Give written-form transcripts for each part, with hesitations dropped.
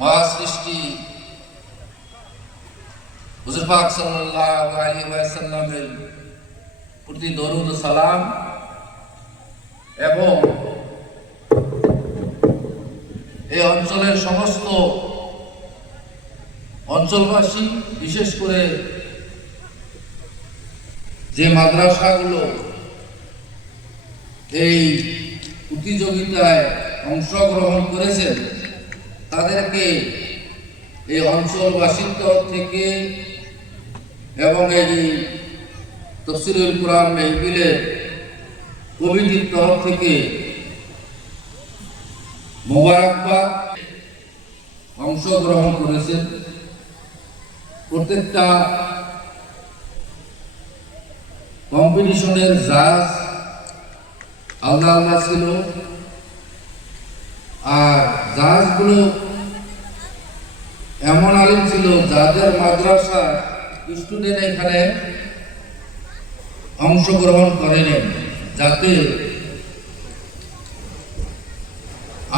মহাসৃষ্টি হুজুর পাক সাল্লাল্লাহু আলাইহি ওয়াসাল্লামের প্রতি দরুদ ও সালাম এবং এই অঞ্চলের সমস্ত অঞ্চলবাসী, বিশেষ করে যে মাদ্রাসাগুলো এই প্রতিযোগিতায় অংশগ্রহণ করেছেন তাদেরকে এই অঞ্চলবাসীর তরফ থেকে এবং এই তাফসীরুল কুরআন মাহফিলের কমিটির তরফ থেকে মোবারকবাদ। অংশগ্রহণ করেছেন প্রত্যেকটা কম্পিটিশনের জাজ আলাদা ছিল, আর জাজগুলো এমন আলিম ছিল যাদের মাদ্রাসার স্টুডেন্ট এখানে অংশগ্রহণ করেনি, যাতে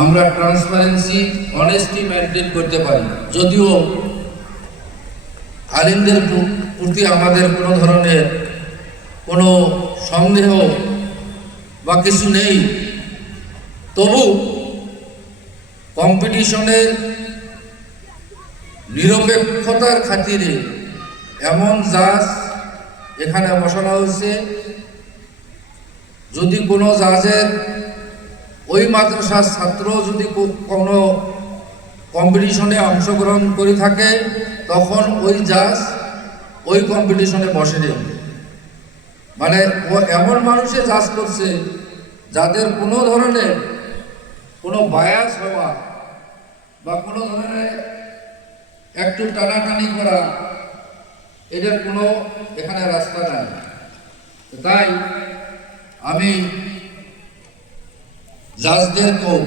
আমরা ট্রান্সপারেন্সি অনেস্টি মেনটেন করতে পারি। যদিও আলিমদের প্রতি আমাদের কোনো ধরনের কোনো সন্দেহ বা কিছু নেই, তবু কম্পিটিশনের নিরপেক্ষতার খাতিরে এমন জাজ এখানে বসানো হয়েছে, যদি কোনো জাজের ওই মাদ্রাসার ছাত্র যদি কোনো কম্পিটিশনে অংশগ্রহণ করে থাকে তখন ওই জাজ ওই কম্পিটিশনে বসে নেই। মানে ও এমন মানুষে জাজ করছে যাদের কোনো ধরনের কোনো বায়াস হওয়া বা কোনো ধরনের একটু টানাটানি করা, এদের কোনো এখানে রাস্তা নাই। তাই আমি জাজদেরকেও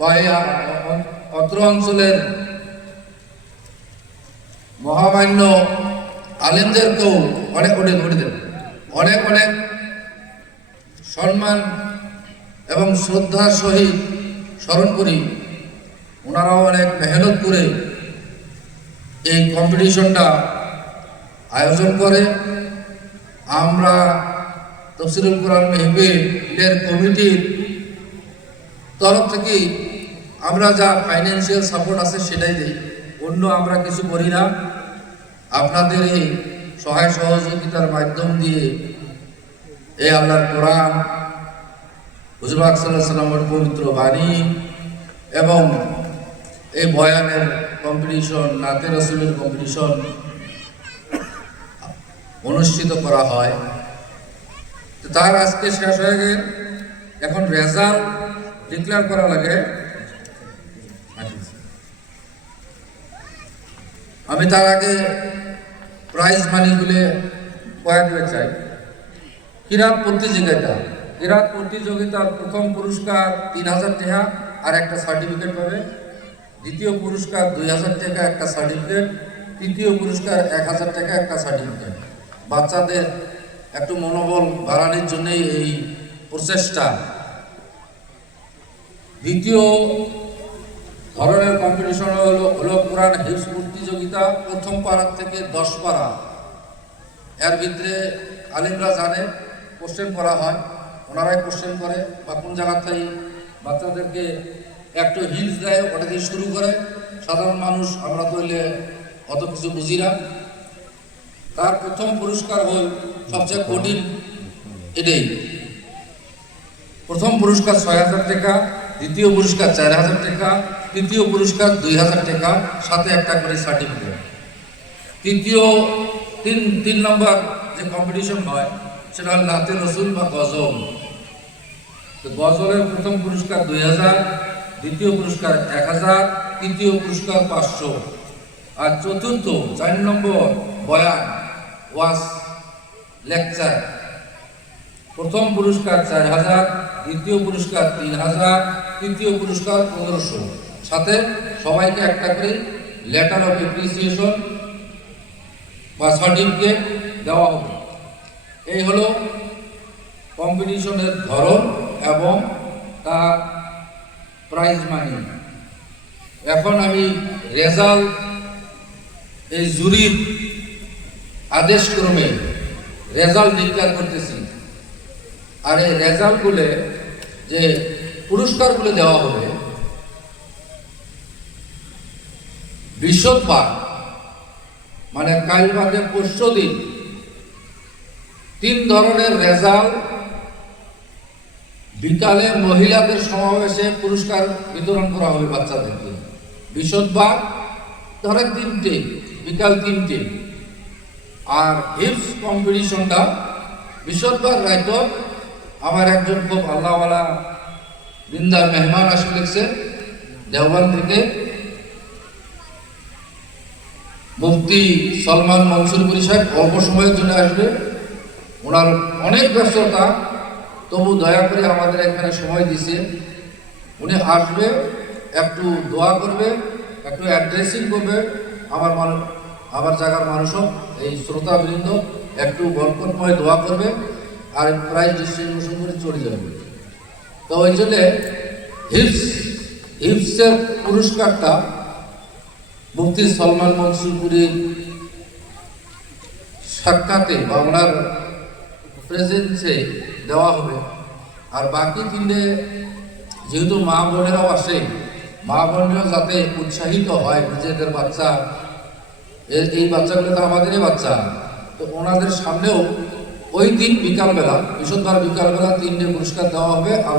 বা অত্র অঞ্চলের মহামান্য আলেমদেরকেও অনেক অনেক সম্মান এবং শ্রদ্ধার সহিত স্মরণ করি। ওনারাও অনেক মেহনত করে এই কম্পিটিশনটা আয়োজন করে। আমরা তাফসীরুল কুরআন মাহফিলের কমিটির তরফ থেকে আমরা যা ফাইন্যান্সিয়াল সাপোর্ট আছে সেটাই দিই, অন্য আমরা কিছু করি না। আপনাদের এই সহায় সহযোগিতার মাধ্যম দিয়ে এই আল্লাহর কোরআন, হুজুর পাক সাল্লাল্লাহু আলাইহি ওয়াসাল্লামের পবিত্র বাণী এবং এই বয়ানের কম্পিটিশন, নাতে রাসূলের কম্পিটিশন অনুষ্ঠিত করা হয়। তার আজকে শেষ হয়ে গেল, এখন রেজাল্ট ডিক্লেয়ার করা লাগে। আমি তার আগে প্রাইজ মানিগুলো কয়েক দিতে চাই। কিরাত প্রতিযোগিতার প্রথম পুরস্কার 3000 টাকা আর একটা সার্টিফিকেট পাবে, দ্বিতীয় পুরস্কার 2000 টাকা একটা সার্টিফিকেট, তৃতীয় পুরস্কার 1000 টাকা একটা সার্টিফিকেট। বাচ্চাদের একটু মনোবল বাড়ানোর জন্যই এই প্রচেষ্টা। দ্বিতীয় ধরনের কম্পিটিশন হলো কোরআন হিফজ প্রতিযোগিতা, প্রথম পাড়া থেকে 10 পাড়া। এর ভিতরে আলিমরা জানে কোশ্চেন করা হয়, ওনারাই কোশ্চেন করে বা কোন জায়গা থেকে বাচ্চাদেরকে একটু হিন্টস দেয়, ওটা দিয়ে শুরু করে। সাধারণ মানুষ আমরা তৈলে অত কিছু বুঝি না। তার প্রথম পুরস্কার হল সবচেয়ে কঠিন, এটাই। প্রথম পুরস্কার 6000 টাকা, দ্বিতীয় পুরস্কার 4000 টাকা, তৃতীয় পুরস্কার 2000 টাকা, সাথে একটা করে সার্টিফিকেট। তিন নম্বর যে কম্পিটিশন হয় সেটা হল নাতে রসুল বা গজল। তো গজলের প্রথম পুরস্কার 2000, দ্বিতীয় পুরস্কার 1000, তৃতীয় পুরস্কার 500, আর চতুর্থ 4 নম্বর বয়ান ওয়াজ লেকচার। প্রথম পুরস্কার 4000, দ্বিতীয় পুরস্কার 3000, তৃতীয় পুরস্কার 1500, সাথে সবাইকে একটা করে লেটার অফ অ্যাপ্রিসিয়েশন বা সার্টিফিকেট দেওয়া হবে। এই হলো কম্পিটিশনের ধরন এবং তার প্রাইজ মানি। এখন আমি রেজাল্ট এই জুরির আদেশ ক্রমে রেজাল্ট ডিক্লেয়ার করতেছি। আর এই রেজাল্টগুলো যে পুরস্কারগুলো দেওয়া হবে বৃহস্পতিবার মানে কাল বাদে পরশু দিন 3 ধরনের রেজাল্ট বিকালে মহিলাদের সমাবেশে পুরস্কার বিতরণ করা হবে বাচ্চাদেরকে। বৃহস্পতিবার ধরেন 3টে, বিকাল 3টে। আর হিপস কম্পিটিশনটা বৃহস্পতিবার রাত আমার একজন খুব আল্লাহওয়ালা বৃন্দার মেহমান আসে লিখছে দেওবান থেকে, মুফতি সলমান মনসুরপুরি সাহেব অল্প সময়ের জন্য আসবে। ওনার অনেক ব্যস্ততা, তবু দয়া করে আমাদের এখানে সময় দিছে। উনি আসবে, একটু দোয়া করবে, একটু অ্যাড্রেসিং করবে। আমার জায়গার মানুষও এই শ্রোতাবৃন্দ একটু বরকতময় দোয়া করবে আর প্রাইজ ডিস্ট্রিবিউশন করে চলে যাবে। তো ওই জন্যে হিপসের পুরস্কারটা মুফতি সলমান মনসুরপুরির সাক্ষাতে বা ওনার প্রেজেন্সে দেওয়া হবে। আর বাকি 3টে যেহেতু মা বোনেরাও আসে, মা বোনেরাও যাতে উৎসাহিত হয় নিজেদের বাচ্চা, এই বাচ্চাগুলো তো আমাদেরই বাচ্চা, তো ওনাদের সামনেও ওই দিন বিকালবেলা, বৃহস্পতিবার বিকালবেলা 3টে পুরস্কার দেওয়া হবে। আর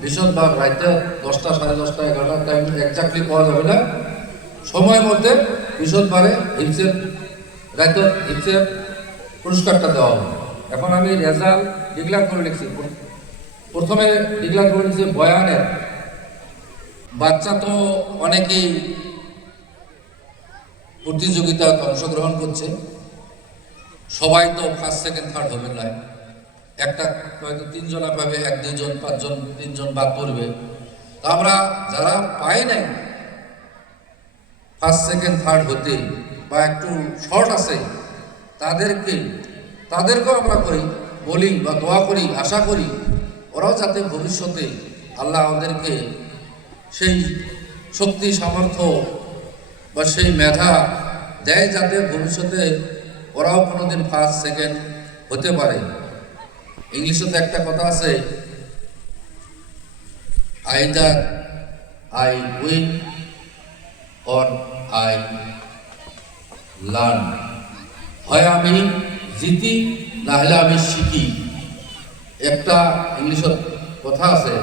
বৃহস্পতিবার রাইতে 10টা, 10:30, 11টার টাইম একজাক্টলি পাওয়া যাবে না, সময়ের মধ্যে বৃহস্পতিবারে হিপসের পুরস্কারটা দেওয়া হবে। এখন আমি রেজাল্ট ডিক্লেয়ার করে লিখছি। প্রথমে ডিক্লেয়ার করে লিখছি বয়ানের। বাচ্চা তো অনেকেই প্রতিযোগিতায় অংশগ্রহণ করছে, সবাই তো 1st, 2nd, 3rd হবে না। একটা হয়তো 3 জনা পাবে, 1, 2 জন, 5 জন, 3 জন বাদ পড়বে। তো আমরা যারা পাই নাই 1st, 2nd, 3rd হতে বা একটু শর্ট আছে তাদেরকেও আমরা করি বোলিং বা দোয়া করি, আশা করি ওরাও যাতে ভবিষ্যতে আল্লাহ ওদেরকে সেই শক্তি সামর্থ্য বা সেই মেধা দেয়, যাতে ভবিষ্যতে ওরাও কোনোদিন 1st, 2nd হতে পারে। ইংলিশে তো একটা কথা আছে, either I win or I learn, হয় আমি জিতি না হলে আমি শিখি। একটা ইংলিশের কথা আছে,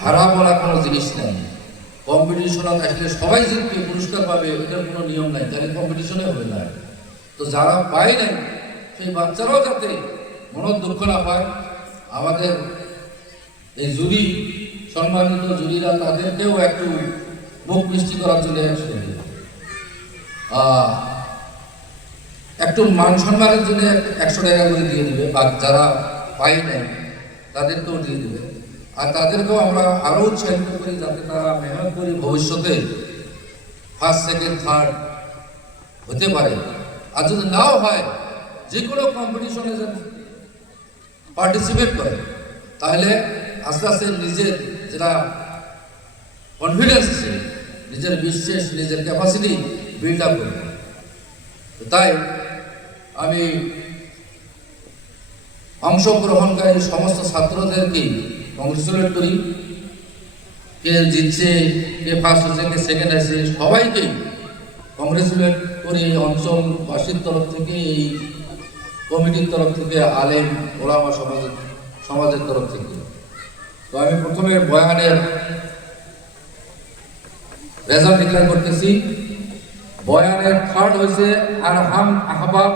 হারা বলা কোনো জিনিস নেই। কম্পিটিশনত আসলে সবাই জিতবে, পুরস্কার পাবে, এটার কোনো নিয়ম নাই, তাহলে কম্পিটিশনে হবে না। তো যারা পায় নাই সেই বাচ্চারাও যাতে মনের দুঃখ না পায়, আমাদের এই জুরি সম্মানিত জুরিরা তাদেরকেও একটু মুখ মিষ্টি করার জন্য একটু মান সম্মানের জন্য 100 টাকা করে দিয়ে দিবে, বা যারা পাই নাই তাদেরকেও দিয়ে দিবে। আর তাদেরকেও আমরা আরও উৎসাহিত করি যাতে তারা মেহনত করে ভবিষ্যতে 1st, 2nd, 3rd হতে পারে। আর যদি নাও হয়, যে কোনো কম্পিটিশনে যদি পার্টিসিপেট করে, তাহলে আস্তে আস্তে নিজের যেটা কনফিডেন্স আছে, নিজের বিশ্বাস, নিজের ক্যাপাসিটি বিল্ড আপ করবে। তাই আমি অংশগ্রহণকারী সমস্ত ছাত্রদেরকে কংগ্রেচুলেট করি। কে জিতছে, কে 1st হচ্ছে, কে 2nd হয়েছে, সবাইকে কংগ্রেচুলেট করি অঞ্চলবাসীর তরফ থেকে, এই কমিটির তরফ থেকে, আলেম ওলামা সমাজের তরফ থেকে। তো আমি প্রথমে বয়ানের রেজাল্ট ডিক্লেয়ার করতেছি। বয়ানের 3rd হয়েছে আরহাম আহবাব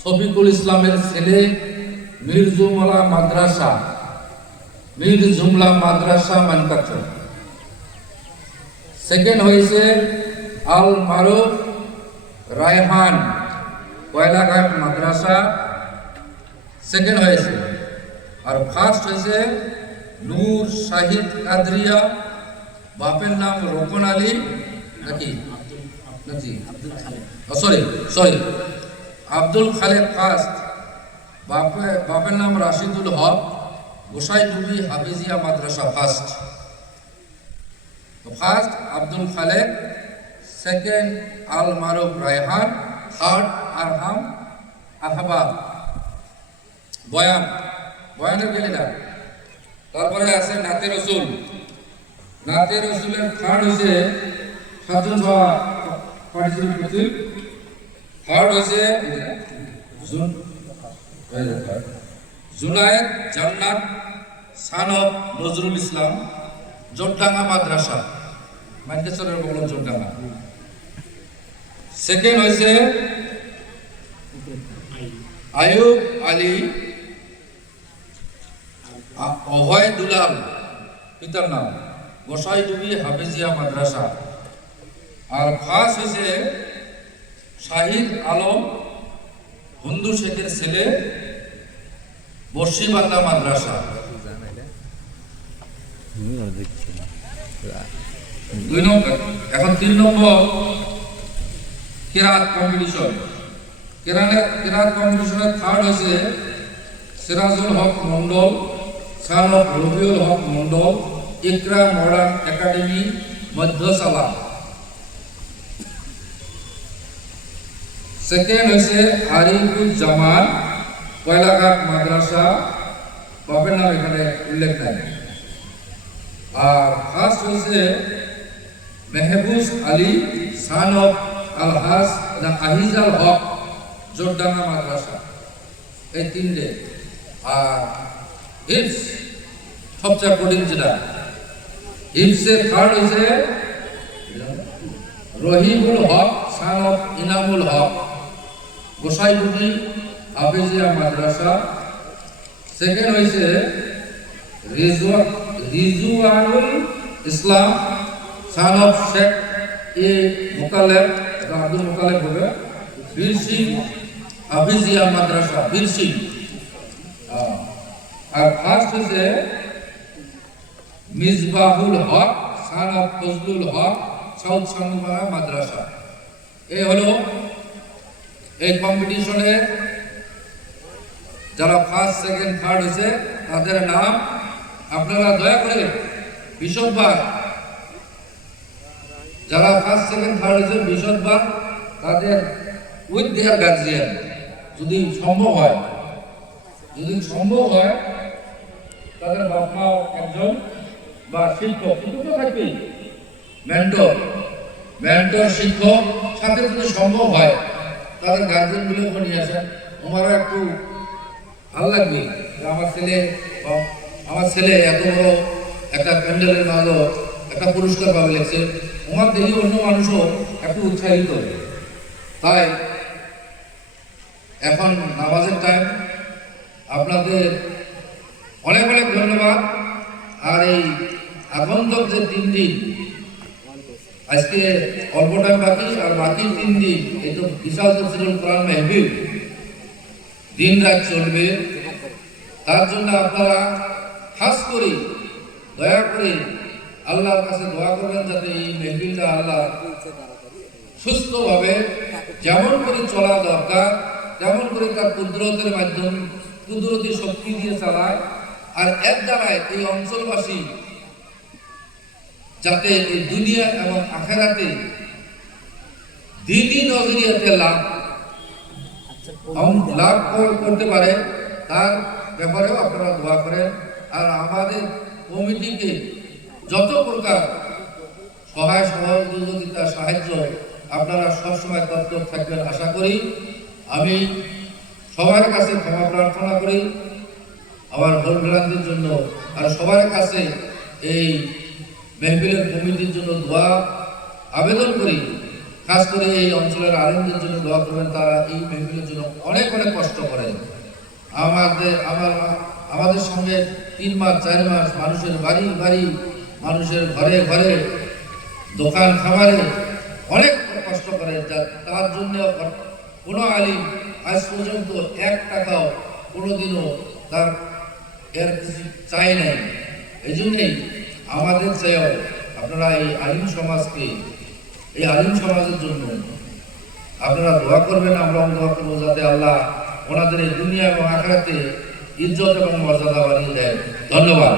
শফিকুল ইসলামের ছেলে মিরজুমলা মাদ্রাসা মানকাচর। 2nd হয়েছে আল মারুফ রায়হান কয়লাঘাট মাদ্রাসা, 2nd হয়েছে। আর 1st হয়েছে নূর শাহিদ কাদরিয়া, বাপের নাম রোকন আলী নাকি সরি আব্দুল খালেক 1st, বাপের নাম রাশিদুল হক, গোসাইডুবি হাফিজিয়া মাদ্রাসা 1st। তো ফার্স্ট আব্দুল খালেক, সেকেন্ড আল মারুফ রায়হান, থার্ড আরহাম আহবাব। বয়ানের গেলে না। তারপরে আছে নাতে রসুল। নাতে রসুলের থার্ড হয়েছে সাতজন পার্টিসিপেট করছে। থার্ড হয়েছে জুনায়েদ জান্নাত সান অফ নজরুল ইসলাম, জোরডাঙ্গা মাদ্রাসা, মাইকেশ্বরের বগল জোরডাঙ্গা। সেকেন্ড হয়েছে আয়ুব আলী অভয় দুলাল, পিতার নাম গোসাইডুবি হাফেজিয়া মাদ্রাসা। আর ফার্স্ট হয়েছে শাহিদ আলম বন্ধু শেখের ছেলে, বর্ষিবান্না মাদ্রাসা। 2 নম্বর। এখন 3 নম্বর কিরাত কম্পিটিশন। কিরাত কম্পিটিশনের থার্ড হয়েছে Sirajul Haque Mondal, son of Rabiul Haque Mondal, Iqra modern academy মধ্যসালা। সেকেন্ড হয়েছে আরিফুল জামান, কয়লাঘাট মাদ্রাসা, বাপের নাম এখানে উল্লেখ নাই। আর ফার্স্ট হয়েছে মেহবুজ আলী, সান অফ আলহাজ আহিজাল হক, জোরডাঙ্গা মাদ্রাসা। এই 3টে। আর হিপস সবচেয়ে কঠিন যেটা, হিপসের থার্ড হয়েছে Rahimul Haque, son of Inamul Haque, Gosaidubi Hafezia Madrasa. Second হয়েছে Rizwanul Islam, son of Sheikh A Mokaleb, Abdul Mokaleb হবে, বীরসি হাফেজিয়া মাদ্রাসা, বীরসি। আর ফার্স্ট হয়েছে Misbahul Haque, son of Fazlul Haque, south Sanumara Madrasa. এই হলো এই কম্পিটিশনে যারা ফার্স্ট সেকেন্ড থার্ড হয়েছে তাদের নাম। আপনারা দয়া করে বিশদবার, যারা ফার্স্ট সেকেন্ড থার্ড হয়েছে বিশদবার তাদের উইথ দেয়ার গার্জিয়ান, যদি সম্ভব হয় তাদের বাপ মা একজন বা শিক্ষক, কিন্তু তো থাকবেই মেন্টর শিক্ষক, সাথে যদি সম্ভব হয় তাদের গার্জেন গুলো নিয়ে আসেন। আমারও একটু ভালো লাগবে যে আমার ছেলে এত বড় একটা প্যান্ডেলের মাঝে একটা পুরস্কার পাবে লেগছে। আমার দেখি অন্য মানুষও একটু উৎসাহিত। তাই এখন নামাজের টাইম, আপনাদের অনেক অনেক ধন্যবাদ। আর এই আগন্তক যে 3 দিন, আজকে অল্প টাইম বাকি, আর বাকি 3 দিন এই তো বিশাল তফসিরুল কোরআন মাহফিল দিন রাত চলবে। তার জন্য আপনারা খাস করে দয়া করে আল্লাহর কাছে দোয়া করবেন যাতে এই মাহফিলটা আল্লাহ সুস্থভাবে যেমন করে চলা দরকার তেমন করে তার কুদরতের মাধ্যমে, কুদরতি শক্তি দিয়ে চালায়। আর এক দ্বারায় এই অঞ্চলবাসী যাতে এই দুনিয়া এবং আখেরাতে দ্বিতীয় নজরিয়াতে লাভ করতে পারে, তার ব্যাপারেও আপনারা দোয়া করেন। আর আমাদের কমিটিকে যত প্রকার সহায় সহযোগিতা সাহায্য আপনারা সবসময় তৎপর থাকবেন আশা করি। আমি সবার কাছে ক্ষমা প্রার্থনা করি আমার ভুল ভ্রান্তির জন্য। আর সবার কাছে এই মেহফিলের কমিটির জন্য দোয়া আবেদন করি। খাস করে এই অঞ্চলের আলেমদের জন্য দোয়া করবেন, তারা এই মেহফিলের জন্য অনেক অনেক কষ্ট করেন। আমাদের সঙ্গে 3 মাস 4 মাস মানুষের বাড়ি বাড়ি, মানুষের ঘরে ঘরে, দোকান খামারে অনেক কষ্ট করে। তার জন্য কোনো আলিম আজ পর্যন্ত 1 টাকাও কোনোদিনও তার এর কিছু চাই নাই। এই জন্যেই আমাদের চেয়েও আপনারা এই আলিম সমাজকে, এই আলিম সমাজের জন্য আপনারা দোয়া করবেন, আমরাও দোয়া করবো যাতে আল্লাহ ওনাদের এই দুনিয়া এবং আখিরাতে ইজ্জত এবং মর্যাদা বাড়িয়ে দেয়। ধন্যবাদ।